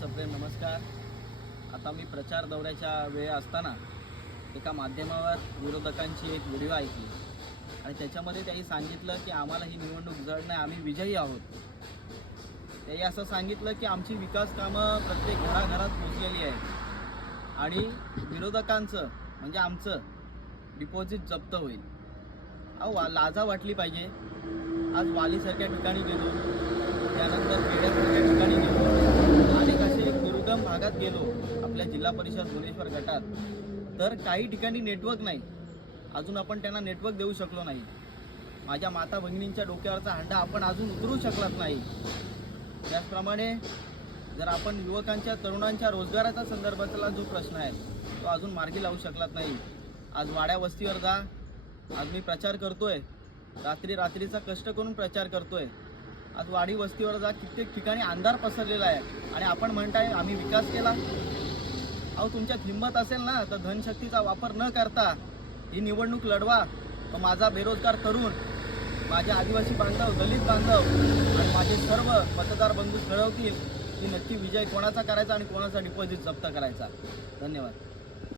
सप्रेम नमस्कार। आता मी प्रचार दौऱ्याच्या वेळी असताना एका माध्यमावर विरोधकांची एक व्हिडिओ ऐकली आणि त्याच्यामध्ये त्यांनी सांगितलं की आम्हाला ही निवडणूक जड नाही, आम्ही विजयी आहोत। त्यांनी असं सांगितलं की आमची विकास कामं प्रत्येक घराघरात पोहोचलेली आहेत आणि विरोधकांचं म्हणजे आमचं डिपॉझिट जप्त होईल। अहो लाजा वाटली पाहिजे। आज वालीसारख्या ठिकाणी गेलो, त्यानंतर खेड्यासारख्या ठिकाणी गेलो, अनेक असे दुर्गम भागात गेलो आपल्या जिल्हा परिषद भुवनेश्वर गटात, तर काही ठिकाणी नेटवर्क नाही, अजून आपण त्यांना नेटवर्क देऊ शकलो नाही। माझ्या माता भगिनींच्या डोक्यावरचा हंडा आपण अजून उतरू शकलात नाही। त्याचप्रमाणे जर आपण युवकांच्या तरुणांच्या रोजगाराचा संदर्भातला जो प्रश्न आहे तो अजून मार्गी लावू शकलात नाही। आज वाड्या वस्तीवर जा, आज मी प्रचार करतोय, रात्रीचा कष्ट करून प्रचार करतोय। आज वाडी वस्तीवर जा, कित्येक ठिकाणी अंधार पसरलेला आहे आणि आपण म्हणताय आम्ही विकास केला। अहो तुमच्यात हिंमत असेल ना तर धनशक्तीचा वापर न करता ही निवडणूक लढवा। माझा बेरोजगार तरुण, माझे आदिवासी बांधव, दलित बांधव आणि माझे सर्व मतदार बंधू ठरवतील की नक्की विजय कोणाचा करायचा आणि कोणाचा डिपॉझिट जप्त करायचा। धन्यवाद।